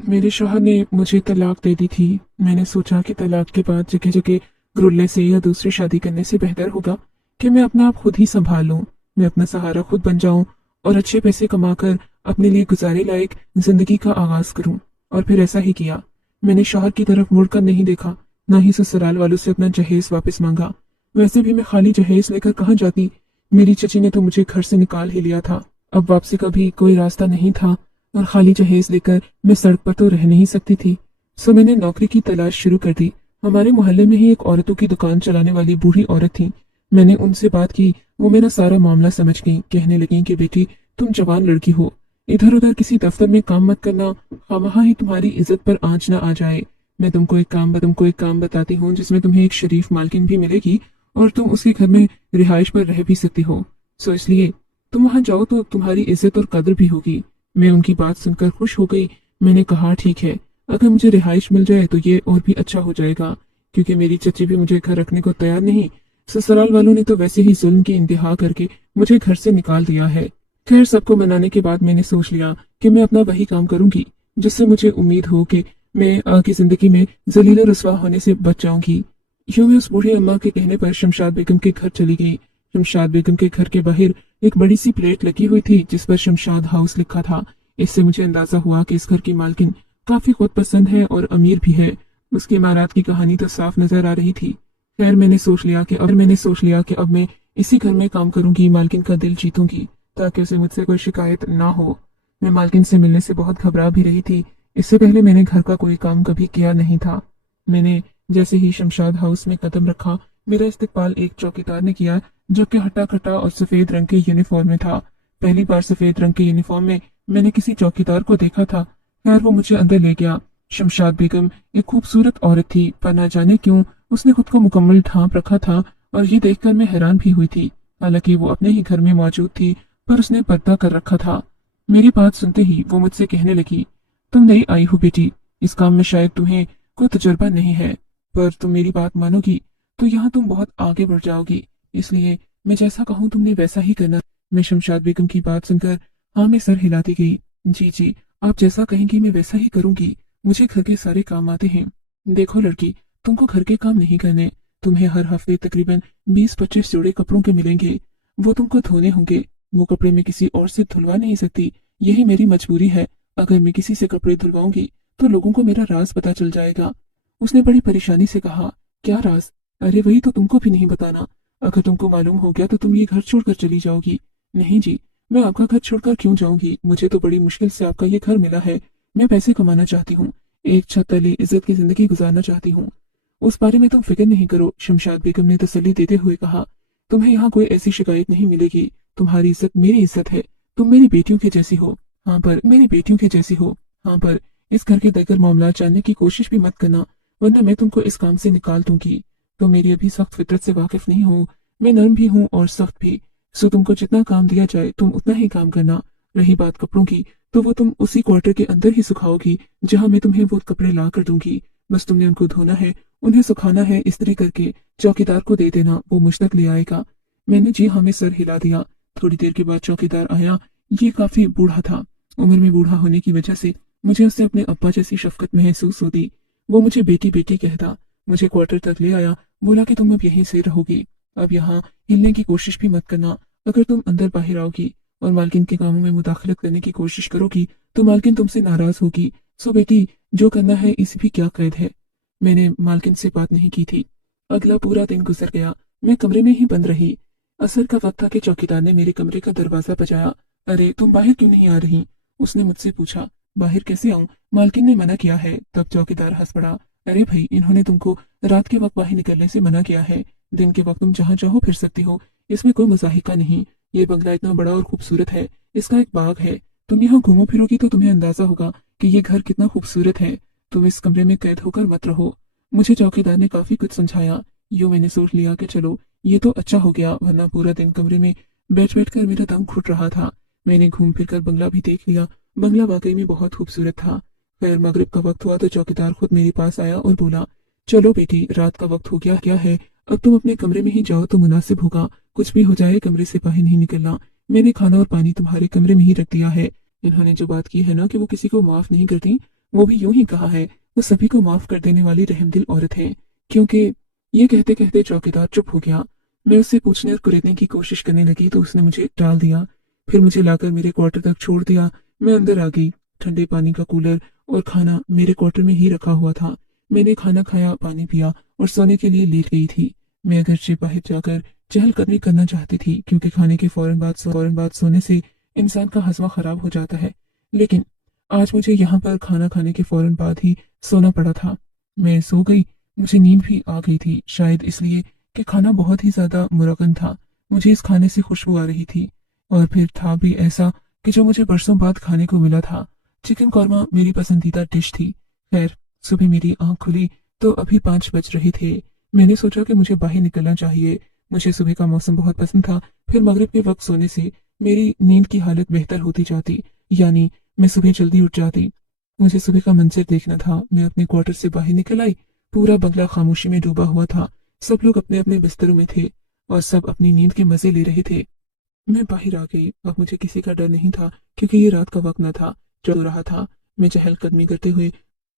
मेरे शौहर ने मुझे तलाक दे दी थी। मैंने सोचा कि तलाक के बाद जगह जगह घुरने से या दूसरी शादी करने से बेहतर होगा कि मैं अपना आप खुद ही संभाल लूं। मैं अपना सहारा खुद बन जाऊं और अच्छे पैसे कमाकर अपने लिए गुजारे लायक जिंदगी का आगाज करूं। और फिर ऐसा ही किया। मैंने शौहर की तरफ मुड़कर नहीं देखा, न ही ससुराल वालों से अपना जहेज वापस मांगा। वैसे भी मैं खाली जहेज लेकर कहाँ जाती। मेरी चची ने तो मुझे घर से निकाल ही लिया था। अब वापसी का भी कोई रास्ता नहीं था और खाली जहेज लेकर मैं सड़क पर तो रह नहीं सकती थी। सो मैंने नौकरी की तलाश शुरू कर दी। हमारे मोहल्ले में ही एक औरतों की दुकान चलाने वाली बूढ़ी औरत थी। मैंने उनसे बात की। वो मेरा सारा मामला समझ गई। कहने लगी कि बेटी, तुम जवान लड़की हो, इधर उधर किसी दफ्तर में काम मत करना, खामखा ही तुम्हारी इज्जत पर आंच न आ जाए। मैं तुमको एक काम बताती हूँ जिसमें तुम्हें एक शरीफ मालकिन भी मिलेगी और तुम उसके घर में रिहाइश पर रह भी सकती हो। सो इसलिए तुम वहां जाओ तो तुम्हारी इज्जत और कदर भी होगी। मैं उनकी बात सुनकर खुश हो गई। मैंने कहा, ठीक है, अगर मुझे रिहाइश मिल जाए तो ये और भी अच्छा हो जाएगा, क्योंकि मेरी चची भी मुझे घर रखने को तैयार नहीं। ससुराल वालों ने तो वैसे ही जुल्म की इंतहा करके मुझे घर से निकाल दिया है। खैर, सबको मनाने के बाद मैंने सोच लिया कि मैं अपना वही काम करूंगी जिससे मुझे उम्मीद हो कि मैं आगे जिंदगी में जलील रुसवा होने से बच जाऊंगी। यूं मैं उस बूढ़ी अम्मा के कहने पर शमशाद बेगम के घर चली गई। शमशाद बेगम के घर के बाहर एक बड़ी सी प्लेट लगी हुई थी जिस पर शमशाद हाउस लिखा था। इससे मुझे अंदाजा हुआ कि इस घर की मालकिन काफी खुद पसंद है और अमीर भी है। उसकी इमारत की कहानी तो साफ नजर आ रही थी। खैर, मैंने सोच लिया कि अब मैं इसी घर में काम करूंगी, मालकिन का दिल जीतूंगी ताकि उसे मुझसे कोई शिकायत ना हो। मैं मालकिन से मिलने से बहुत घबरा भी रही थी। इससे पहले मैंने घर का कोई काम कभी किया नहीं था। मैंने जैसे ही शमशाद हाउस में कदम रखा, मेरा इस्तकबाल एक चौकीदार ने किया जो कि हट्टा कट्टा और सफेद रंग के यूनिफॉर्म में था। पहली बार सफेद रंग के यूनिफॉर्म में मैंने किसी चौकीदार को देखा था। खैर, वो मुझे अंदर ले गया। शमशाद बेगम एक खूबसूरत औरत थी, पर ना जाने क्यों उसने खुद को मुकम्मल ढांप रखा था और ये देखकर मैं हैरान भी हुई थी। हालांकि वो अपने ही घर में मौजूद थी, पर उसने पर्दा कर रखा था। मेरी बात सुनते ही वो मुझसे कहने लगी, तुम नई आई हो बेटी, इस काम में शायद तुम्हें कोई तजुर्बा नहीं है, पर तुम मेरी बात मानोगी तो यहाँ तुम बहुत आगे बढ़ जाओगी। इसलिए मैं जैसा कहूँ तुमने वैसा ही करना। मैं शमशाद बेगम की बात सुनकर हाँ में सर हिलाती गई। जी जी, आप जैसा कहेंगी मैं वैसा ही करूंगी। मुझे घर के सारे काम आते हैं। देखो लड़की, तुमको घर के काम नहीं करने। तुम्हें हर हफ्ते तकरीबन 20-25 जोड़े कपड़ों के मिलेंगे। वो तुमको धोने होंगे। वो कपड़े मैं किसी और से धुलवा नहीं सकती। यही मेरी मजबूरी है। अगर मैं किसी से कपड़े धुलवाऊंगी तो लोगों को मेरा राज पता चल जाएगा। उसने बड़ी परेशानी से कहा, क्या राज? अरे वही तो तुमको भी नहीं बताना। अगर तुमको मालूम हो गया तो तुम ये घर छोड़कर चली जाओगी। नहीं जी, मैं आपका घर छोड़कर क्यों जाऊंगी? मुझे तो बड़ी मुश्किल से आपका ये घर मिला है। मैं पैसे कमाना चाहती हूँ, एक छत तले इज्जत की जिंदगी गुजारना चाहती हूँ। उस बारे में तुम फिक्र नहीं करो, शमशाद बेगम ने तसल्ली देते हुए कहा। तुम्हें यहाँ कोई ऐसी शिकायत नहीं मिलेगी। तुम्हारी इज्जत मेरी इज्जत है। तुम मेरी बेटियों के जैसी हो। हाँ, पर इस घर के दरगर मामला जानने की कोशिश भी मत करना, वरना मैं तुमको इस काम से निकाल दूंगी। तुम मेरी अभी सख्त फितरत से वाकिफ नहीं हो। मैं नर्म भी हूँ और सख्त भी। सो तुमको जितना काम दिया जाए तुम उतना ही काम करना। रही बात कपड़ों की, तो वो तुम उसी क्वार्टर के अंदर ही सुखाओगी जहाँ मैं तुम्हें वो कपड़े ला कर दूंगी। बस तुमने उनको धोना है, उन्हें सुखाना है, इस्त्री करके चौकीदार को दे देना, वो मुझ तक ले आएगा। मैंने जी हाँ में सर हिला दिया। थोड़ी देर के बाद चौकीदार आया। ये काफी बूढ़ा था। उम्र में बूढ़ा होने की वजह से मुझे उससे अपने अब्बा जैसी शफकत महसूस होती। वो मुझे बेटी बेटी कहता। मुझे क्वार्टर तक ले आया। बोला कि तुम अब यहीं से रहोगी। अब यहाँ हिलने की कोशिश भी मत करना। अगर तुम अंदर बाहर आओगी और मालकिन के कामों में मुदाखलत करने की कोशिश करोगी तो मालकिन तुमसे नाराज होगी। सो बेटी, जो करना है इसी भी क्या कैद है। मैंने मालकिन से बात नहीं की थी। अगला पूरा दिन गुजर गया। मैं कमरे में ही बंद रही। असर का वक्त था कि चौकीदार ने मेरे कमरे का दरवाजा बजाया। अरे, तुम बाहर क्यों नहीं आ रही? उसने मुझसे पूछा। बाहर कैसे आऊं? मालकिन ने मना किया है। तब चौकीदार हंस पड़ा। अरे भाई, इन्होंने तुमको रात के वक्त बाहर निकलने से मना किया है। दिन के वक्त तुम जहाँ चाहो फिर सकती हो। इसमें कोई मजाहिका नहीं। ये बंगला इतना बड़ा और खूबसूरत है। इसका एक बाग है। तुम यहाँ घूमो फिरोगी तो तुम्हें अंदाजा होगा कि ये घर कितना खूबसूरत है। तुम इस कमरे में कैद होकर मत रहो। मुझे चौकीदार ने काफी कुछ समझाया। यूं मैंने सोच लिया कि चलो ये तो अच्छा हो गया, वरना पूरा दिन कमरे में बैठ बैठ कर मेरा दम घुट रहा था। मैंने घूम फिर कर बंगला भी देख लिया। बंगला वाकई में बहुत खूबसूरत था। खैर, मगरिब का वक्त हुआ तो चौकीदार खुद मेरे पास आया और बोला, चलो बेटी, रात का वक्त हो गया क्या है, अब तुम अपने कमरे में ही जाओ तो मुनासिब होगा। कुछ भी हो जाए कमरे से बाहर नहीं निकलना। मैंने खाना और पानी तुम्हारे कमरे में ही रख दिया है। इन्होंने जो बात की है ना कि वो किसी को माफ नहीं करती, वो भी यूं ही कहा है, वो सभी को माफ कर देने वाली रहमदिल औरत है। क्योंकि ये कहते कहते चौकीदार चुप हो गया। मैं उससे पूछने और कुरेदने की कोशिश करने लगी तो उसने मुझे टाल दिया। फिर मुझे लाकर मेरे क्वार्टर तक छोड़ दिया। मैं अंदर आ गई। ठंडे पानी का कूलर और खाना मेरे क्वार्टर में ही रखा हुआ था। मैंने खाना खाया, पानी पिया और सोने के लिए लेट गई थी। मैं अगरचे बाहर जाकर चहलकदमी करना चाहती थी, क्योंकि खाने के फौरन बाद सोने से इंसान का हजमा खराब हो जाता है। लेकिन आज मुझे यहाँ पर खाना खाने के फौरन बाद ही सोना पड़ा था। मैं सो गई। मुझे नींद भी आ गई थी, शायद इसलिए कि खाना बहुत ही ज्यादा मुरगन था। मुझे इस खाने से खुशबू आ रही थी। और फिर था भी ऐसा कि जो मुझे बरसों बाद खाने को मिला था। चिकन कौरमा मेरी पसंदीदा डिश थी। खैर, सुबह मेरी आंख खुली तो अभी 5 बज रहे थे। मैंने सोचा कि मुझे बाहर निकलना चाहिए। मुझे सुबह का मौसम बहुत पसंद था। फिर मगरिब के वक्त सोने से मेरी नींद की हालत बेहतर होती जाती, यानी मैं सुबह जल्दी उठ जाती। मुझे सुबह का मंजर देखना था। मैं अपने क्वार्टर से बाहर निकल आई। पूरा बंगला खामोशी में डूबा हुआ था। सब लोग अपने अपने बिस्तरों में थे और सब अपनी नींद के मजे ले रहे थे। मैं बाहर आ गई। अब मुझे किसी का डर नहीं था, क्योंकि ये रात का वक्त न था। जो रहा था, मैं चहलकदमी करते हुए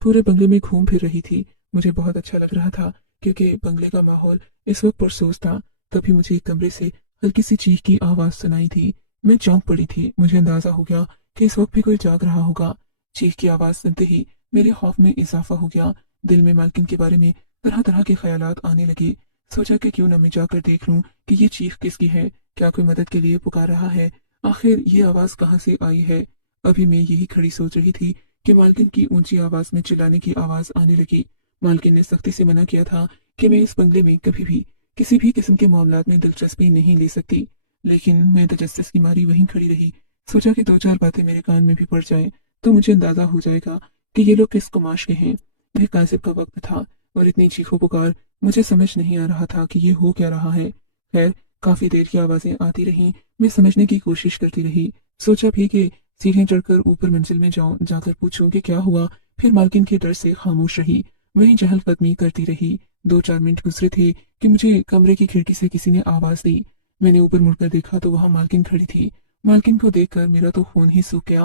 पूरे बंगले में घूम फिर रही थी। मुझे बहुत अच्छा लग रहा था, क्योंकि बंगले का माहौल इस वक्त पुरसोस था। तभी मुझे एक कमरे से हल्की सी चीख की आवाज सुनाई थी। मैं चौंक पड़ी थी। मुझे अंदाजा हो गया कि इस वक्त भी कोई जाग रहा होगा। चीख की आवाज सुनते ही मेरे खौफ में इजाफा हो गया। दिल में मालकिन के बारे में तरह तरह के ख्यालात आने लगे। सोचा कि क्यों न मैं जाकर देख लूं कि ये चीख किसकी है। क्या कोई मदद के लिए पुकार रहा है? आखिर ये आवाज कहाँ से आई है? अभी मैं यही खड़ी सोच रही थी कि मालकिन की ऊंची आवाज में चिल्लाने की आवाज आने लगी। मालकिन ने सख्ती से मना किया था कि मैं इस बंगले में कभी भी किसी भी किस्म के मामलात में दिलचस्पी नहीं ले सकती। लेकिन मैं तजस्सुस की मारी वहीं खड़ी रही। सोचा कि 2-4 बातें मेरे कान में भी पड़ जाए तो मुझे अंदाजा हो जाएगा कि ये लोग किस कुमाश के हैं। यह कासिब का वक्त था और इतनी चीखों पुकार, मुझे समझ नहीं आ रहा था कि ये हो क्या रहा है। खैर, काफी देर की आवाजें आती रहीं। मैं समझने की कोशिश करती रही। सोचा भी कि सीढ़ियां चढ़कर ऊपर मंजिल में जाऊं, जाकर पूछूं कि क्या हुआ। फिर मालकिन के डर से खामोश रही, वहीं चहलकदमी करती रही। 2-4 मिनट गुजरे थे कि मुझे कमरे की खिड़की से किसी ने आवाज दी। मैंने ऊपर मुड़कर देखा तो वहां मालकिन खड़ी थी। मालकिन को देखकर मेरा तो खून ही सूख गया।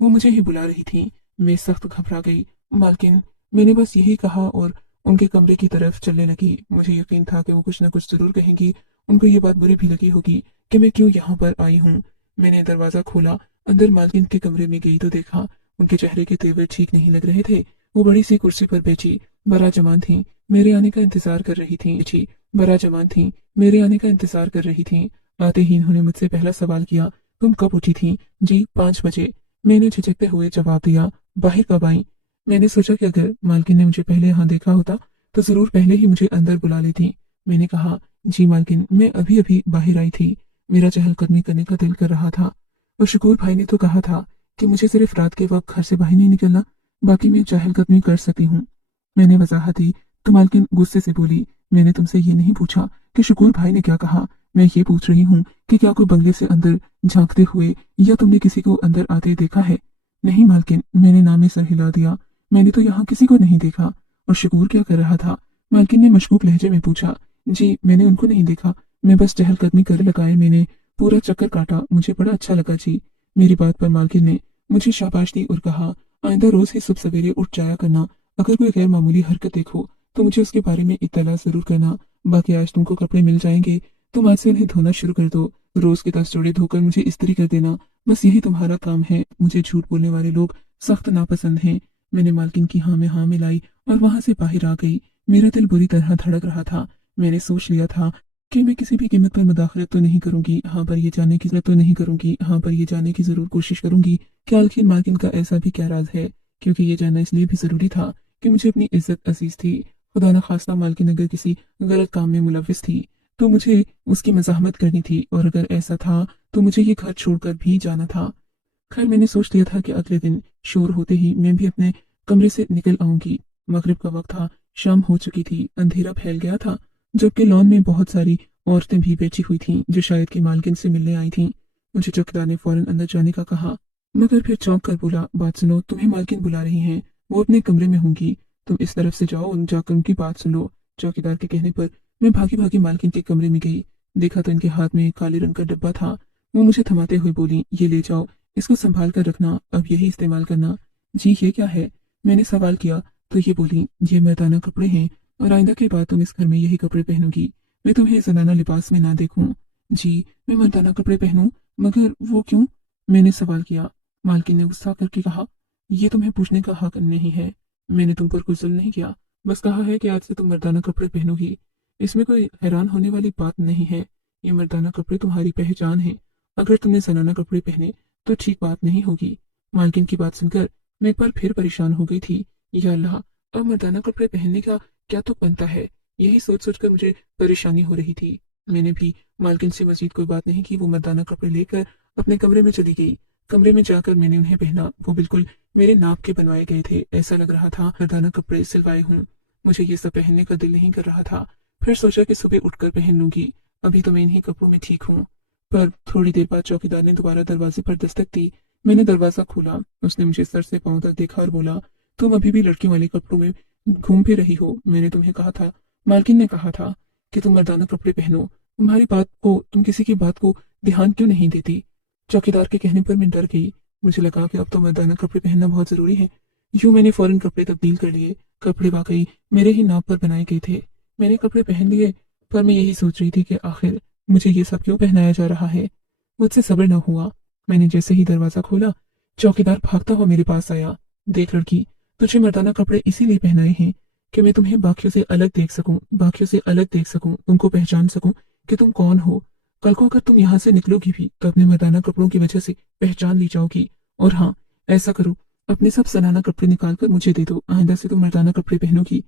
वो मुझे ही बुला रही थी। मैं सख्त घबरा गई। मालकिन, मैंने बस यही कहा और उनके कमरे की तरफ चलने लगी। मुझे यकीन था कि वो कुछ न कुछ जरूर कहेंगी। उनको ये बात बुरी भी लगी होगी कि मैं क्यों यहाँ पर आई हूँ। मैंने दरवाजा खोला, अंदर मालकिन के कमरे में गई तो देखा उनके चेहरे के तेवर ठीक नहीं लग रहे थे। वो बड़ी सी कुर्सी पर बैठी बरा जमान थी। मेरे आने का इंतजार कर रही थी। बरा जमान थी, मेरे आने का इंतजार कर रही थी। आते ही इन्होंने मुझसे पहला सवाल किया, तुम कब उठी थी? जी, 5 बजे। मैंने झिझकते हुए जवाब दिया। बाहर कब आई? मैंने सोचा कि अगर मालकिन ने मुझे पहले यहाँ देखा होता तो जरूर पहले ही मुझे अंदर बुला लेती। मैंने कहा, जी मालकिन, मैं अभी अभी बाहर आई थी। मेरा चहलकदमी करने का दिल कर रहा था। और शकूर भाई ने तो कहा था कि मुझे सिर्फ रात के वक्त घर से बाहर नहीं निकलना, बाकी मैं चहलकदमी कर सकती हूँ। मैंने वजाहत दी तो मालकिन गुस्से से बोली, मैंने तुमसे ये नहीं पूछा कि शकूर भाई ने क्या कहा। मैं ये पूछ रही हूँ कि क्या कोई बंगले से अंदर झांकते हुए या तुमने किसी को अंदर आते देखा है? नहीं मालकिन, मैंने नामे सर हिला दिया। मैंने तो यहाँ किसी को नहीं देखा। और शकूर क्या कर रहा था? मालकिन ने मशकूक लहजे में पूछा। जी, मैंने उनको नहीं देखा। मैं बस चहलकदमी कर लगाए मैंने पूरा चक्कर काटा। मुझे बड़ा अच्छा लगा जी। मेरी बात पर मालकिन ने मुझे शाबाश दी और कहा, आइंदा रोज ही सुबह सवेरे उठ जाया करना। अगर कोई गैर मामूली हरकत देखो तो मुझे उसके बारे में इत्तला जरूर करना। बाकी आज तुमको कपड़े मिल जाएंगे, तुम आज से उन्हें धोना शुरू कर दो। रोज के 10 जोड़े धोकर मुझे इस्त्री कर देना। बस यही तुम्हारा काम है। मुझे झूठ बोलने वाले लोग सख्त नापसंद हैं। मैंने मालकिन की हाँ में हाँ मिलाई और वहां से बाहर आ गई। मेरा दिल बुरी तरह धड़क रहा था। मैंने सोच लिया था कि मैं किसी भी कीमत पर मुदाखलत तो नहीं करूंगी। हाँ पर ये जाने की तो नहीं करूंगी। हाँ पर ये जानने की जरूर कोशिश करूंगी कि आखिर मालकिन का ऐसा भी क्या राज है। क्योंकि ये जानना इसलिए भी जरूरी था कि मुझे अपनी इज्जत अजीज थी। खुदा न खास्ता मालकिन अगर किसी गलत काम में मुलविस थी तो मुझे उसकी मज़ाहमत करनी थी, और अगर ऐसा था तो मुझे ये घर छोड़कर भी जाना था। खैर, मैंने सोच लिया था कि अगले दिन शोर होते ही मैं भी अपने कमरे से निकल आऊंगी। मगरिब का वक्त था, शाम हो चुकी थी, अंधेरा फैल गया था, जबकि लॉन में बहुत सारी औरतें भी बैठी हुई थीं जो शायद कि मालकिन से मिलने आई थीं। मुझे चौकीदार ने फौरन अंदर जाने का कहा, मगर फिर चौंक कर बोला, बात सुनो, तुम्हें मालकिन बुला रही हैं। वो अपने कमरे में होंगी। तुम इस तरफ से जाओ और जाकर उनकी बात सुन लो। चौकीदार के कहने पर मैं भागी भागी मालकिन के कमरे में गई। देखा तो इनके हाथ में काले रंग का डब्बा था। वो मुझे थमाते हुए बोली, ये ले जाओ, इसको संभाल कर रखना, अब यही इस्तेमाल करना। जी, ये क्या है? मैंने सवाल किया तो ये बोली, ये मर्दाना कपड़े हैं और आइंदा के बाद तुम इस घर में यही कपड़े पहनोगी, मैं तुम्हें जनाना लिबास में ना देखूं। जी, मैं मर्दाना कपड़े पहनूं, मगर वो क्यों? मैंने सवाल किया। मालकिन ने गुस्सा करके कहा, ये तुम्हें पूछने का हक नहीं है। मैंने तुम पर कोई जुल्म नहीं किया, बस कहा है कि आज से तुम मर्दाना कपड़े पहनोगी। इसमें कोई हैरान होने वाली बात नहीं है। ये मर्दाना कपड़े तुम्हारी पहचान है। अगर तुमने जनाना कपड़े पहने तो ठीक बात नहीं होगी। मालकिन की बात सुनकर मैं एक बार फिर परेशान हो गई थी। या अल्लाह, अब मर्दाना कपड़े पहनने का क्या तुक बनता है? यही सोच सोच कर मुझे परेशानी हो रही थी। मैंने भी मालकिन से मजीद कोई बात नहीं की। वो मर्दाना कपड़े लेकर अपने कमरे में चली गई। कमरे में जाकर मैंने उन्हें पहना। वो बिल्कुल मेरे नाप के बनवाए गए थे। ऐसा लग रहा था मर्दाना कपड़े सिलवाए हूँ। मुझे ये सब पहनने का दिल नहीं कर रहा था। फिर सोचा कि सुबह उठकर पहन लूंगी। अभी तो मैं इन्हीं कपड़ों में ठीक हूँ। पर थोड़ी देर बाद चौकीदार ने दोबारा दरवाजे पर दस्तक दी। मैंने दरवाजा खोला। उसने मुझे सर से पांव तक देखा और बोला, तुम अभी भी लड़कियों वाले कपड़ों में घूम फिर रही हो। मैंने तुम्हें कहा था, मालकिन ने कहा था कि तुम मर्दाना कपड़े पहनो। तुम किसी की बात को ध्यान क्यों नहीं देती? चौकीदार के कहने पर मैं डर गई। मुझे लगा कि अब तो मर्दाना कपड़े पहनना बहुत जरूरी है। यूं मैंने फौरन कपड़े तब्दील कर लिए। कपड़े वाकई मेरे ही नाप पर बनाए गए थे। मैंने कपड़े पहन लिए, पर मैं यही सोच रही थी कि आखिर मुझे ये सब क्यों पहनाया जा रहा है। मुझसे सब्र न हुआ। मैंने जैसे ही दरवाजा खोला, चौकीदार भागता हुआ मेरे पास आया। देख लड़की, तुझे मर्दाना कपड़े इसीलिए पहनाए हैं कि मैं तुम्हें बाकियों से अलग देख सकूं, तुमको पहचान सकूं कि तुम कौन हो। कल को अगर तुम यहाँ से निकलोगी भी तो अपने मर्दाना कपड़ों की वजह से पहचान ली जाओगी। और हाँ, ऐसा करो, अपने सब सनाना कपड़े निकाल कर मुझे दे दो। आइंदा से तुम मर्दाना कपड़े पहनोगी।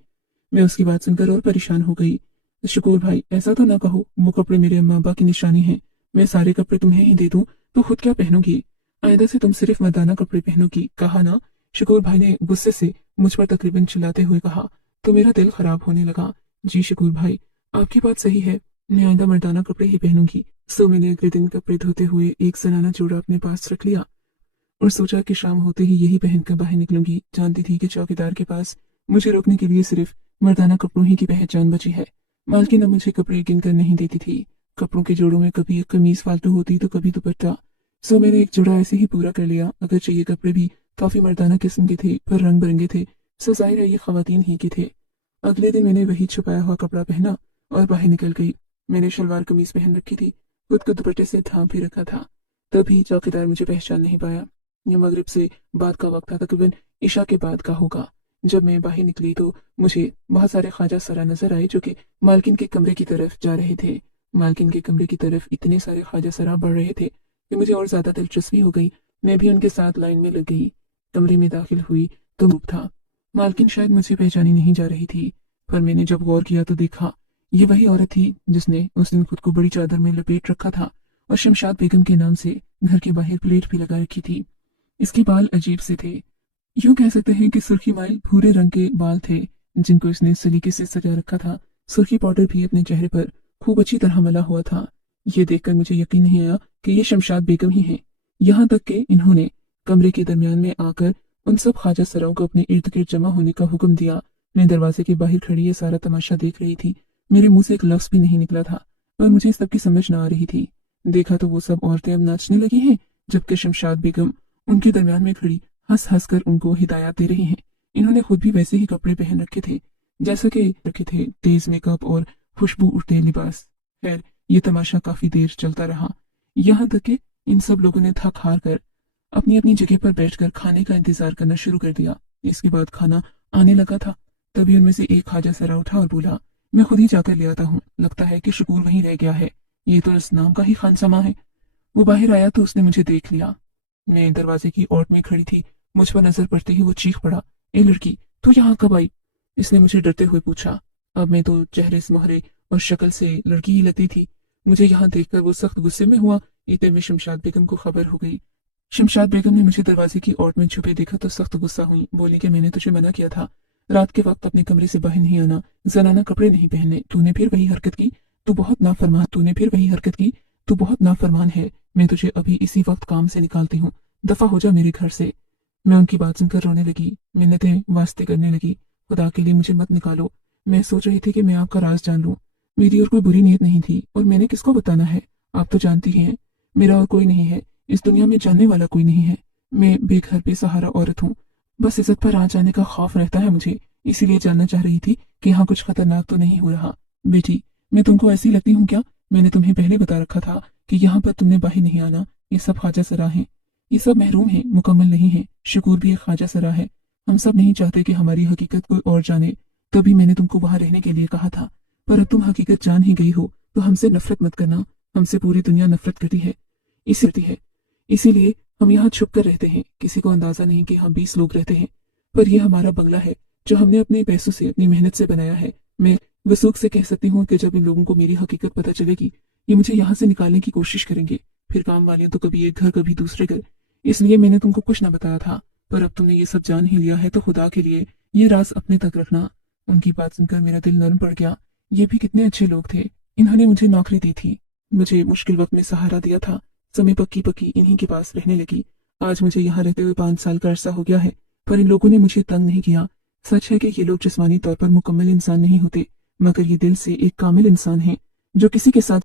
मैं उसकी बात सुनकर और परेशान हो गई। शकूर भाई, ऐसा तो ना कहो, वो कपड़े मेरे अम्मा अब्बा की निशानी है। मैं सारे कपड़े तुम्हें ही दे दूं तो खुद क्या पहनोगी? आइंदा से तुम सिर्फ मर्दाना कपड़े पहनोगी, कहा ना? शकूर भाई ने गुस्से से मुझ पर तकरीबन चिल्लाते हुए कहा। तो मेरा दिल खराब होने लगा। जी शकूर भाई, आपकी बात सही है, मैं आइंदा मर्दाना कपड़े ही पहनूंगी। सो मैंने अगले दिन कपड़े धोते हुए एक सनाना जोड़ा अपने पास रख लिया और सोचा कि शाम होते ही यही पहनकर बाहर निकलूंगी। जानती थी कि चौकीदार के पास मुझे रोकने के लिए सिर्फ मर्दाना कपड़ों ही की पहचान बची है। मालकिन अब मुझे कपड़े गिन कर नहीं देती थी। कपड़ों के जोड़ों में कभी एक कमीज फालतू होती तो कभी दुपट्टा। सो मैंने एक जोड़ा ऐसे ही पूरा कर लिया। अगरचे ये कपड़े भी काफी मर्दाना किस्म के थे, पर रंग बिरंगे थे। सो जाहिर है ये खवातीन ही के थे। अगले दिन मैंने वही छुपाया हुआ कपड़ा पहना और बाहर निकल गई। मैंने शलवार कमीज पहन रखी थी, खुद को दुपट्टे से ढांप भी रखा था। तभी चौकीदार मुझे पहचान नहीं पाया। ये मगरिब से बाद का वक्त था, तकरीबन इशा के बाद का होगा। जब मैं बाहर निकली तो मुझे बहुत सारे ख्वाजा सरा नजर आए जो कि मालकिन के कमरे की तरफ जा रहे थे। मालकिन के कमरे की तरफ इतने सारे ख्वाजा सरा बढ़ रहे थे कि मुझे और ज्यादा दिलचस्पी हो गई। मैं भी उनके साथ लाइन में लग गई। कमरे में दाखिल हुई तो धूप था। मालकिन शायद मुझे पहचानी नहीं जा रही थी, पर मैंने जब गौर किया तो देखा ये वही औरत थी जिसने उस दिन खुद को बड़ी चादर में लपेट रखा था और शमशाद बेगम के नाम से घर के बाहर प्लेट भी लगा रखी थी। इसके बाल अजीब से थे। यूं कह सकते हैं कि सुर्खी माइल भूरे रंग के बाल थे जिनको इसने सलीके से सजा रखा था। सुर्खी पाउडर भी अपने चेहरे पर खूब अच्छी तरह मला हुआ था। ये देखकर मुझे यकीन नहीं आया कि ये शमशाद बेगम ही है। यहाँ तक कि इन्होंने कमरे के दरमियान में आकर उन सब ख्वाजा सराओं को अपने इर्द गिर्द जमा होने का हुक्म दिया। मैं दरवाजे के बाहर खड़ी ये सारा तमाशा देख रही थी। मेरे मुंह से एक लफ्ज भी नहीं निकला था, पर मुझे सबकी समझ न आ रही थी। देखा तो वो सब औरतें अब नाचने लगी हैं, जबकि शमशाद बेगम उनके दरमियान में खड़ी हंस हंस कर उनको हिदायत दे रही हैं। इन्होंने खुद भी वैसे ही कपड़े पहन रखे थे जैसा कि रखे थे, तेज मेकअप और खुशबू उठते लिबास। खैर, ये तमाशा काफी देर चलता रहा, यहाँ तक कि इन सब लोगों ने थक हार कर अपनी अपनी जगह पर बैठकर खाने का इंतजार करना शुरू कर दिया। इसके बाद खाना आने लगा था। तभी उनमें से एक ख्वाजा सरा उठा और बोला, मैं खुद ही जाकर ले आता हूँ, लगता है कि शकूर वहीं रह गया है, ये तो इस नाम का ही खानसमा है। वो बाहर आया तो उसने मुझे देख लिया। मैं दरवाजे की ओट में खड़ी थी। मुझ पर नजर पड़ते ही वो चीख पड़ा, ए लड़की, तू यहाँ कब आई? इसने मुझे डरते हुए पूछा। अब मैं तो चेहरे से मोहरे और शक्ल से लड़की ही लगती थी। मुझे यहाँ देखकर वो सख्त गुस्से में हुआ। इतने में शमशाद बेगम को खबर हो गई। शमशाद बेगम ने मुझे दरवाजे की ओट में छुपे देखा तो सख्त गुस्सा हुई। बोली कि मैंने तुझे मना किया था रात के वक्त अपने कमरे से बाहर नहीं आना, जनाना कपड़े नहीं पहनने। तूने फिर वही हरकत की, तू बहुत नाफरमान है। मैं तुझे अभी इसी वक्त काम से निकालती हूँ, दफा हो जा मेरे घर से। मैं उनकी बात सुनकर रोने लगी, मिन्नतें वास्ते करने लगी, खुदा के लिए मुझे मत निकालो। मैं सोच रही थी कि मैं आपका राज जान लूं। मेरी और कोई बुरी नीयत नहीं थी, और मैंने किसको बताना है, आप तो जानती ही हैं। मेरा और कोई नहीं है, इस दुनिया में जानने वाला कोई नहीं है। मैं बेघर बेसहारा औरत हूँ। बस इज्जत पर आ जाने का खौफ रहता है मुझे, इसीलिए जानना चाह रही थी कि यहाँ कुछ खतरनाक तो नहीं हो रहा। बेटी, मैं तुमको ऐसी लगती हूँ क्या? मैंने तुम्हें पहले बता रखा था कि यहाँ पर तुमने बाहर नहीं आना। ये सब ख्वाजा सरा हैं। ये सब महरूम हैं, मुकम्मल नहीं है। शकूर भी एक ख्वाजा सरा है। हम सब नहीं चाहते कि हमारी हकीकत कोई और जाने। तभी मैंने तुमको वहां रहने के लिए कहा था। पर अब तुम हकीकत जान ही गई हो तो हमसे नफरत मत करना। हमसे पूरी दुनिया नफरत करती है, इसीलिए हम यहाँ छुप कर रहते हैं। किसी को अंदाजा नहीं कि हम 20 लोग रहते हैं। पर यह हमारा बंगला है जो हमने अपने पैसों से, अपनी मेहनत से बनाया है। मैं वसूख से कह सकती हूँ कि जब इन लोगों को मेरी हकीकत पता चलेगी, ये मुझे यहाँ से निकालने की कोशिश करेंगे। फिर काम वालियां तो कभी एक घर कभी दूसरे घर। इसलिए मैंने तुमको कुछ ना बताया था। पर अब तुमने ये सब जान ही लिया है तो खुदा के लिए ये राज अपने तक रखना। उनकी बात सुनकर मेरा दिल नरम पड़ गया। ये भी कितने अच्छे लोग थे। इन्होंने मुझे नौकरी दी थी, मुझे मुश्किल वक्त में सहारा दिया था। समय पक्की पक्की इन्हीं के पास रहने लगी। आज मुझे यहाँ रहते हुए 5 साल का अरसा हो गया है, पर इन लोगों ने मुझे तंग नहीं किया। सच है कि ये लोग जिस्मानी तौर पर मुकम्मल इंसान नहीं होते, मगर ये दिल से एक कामिल इंसान हैं, जो किसी के साथ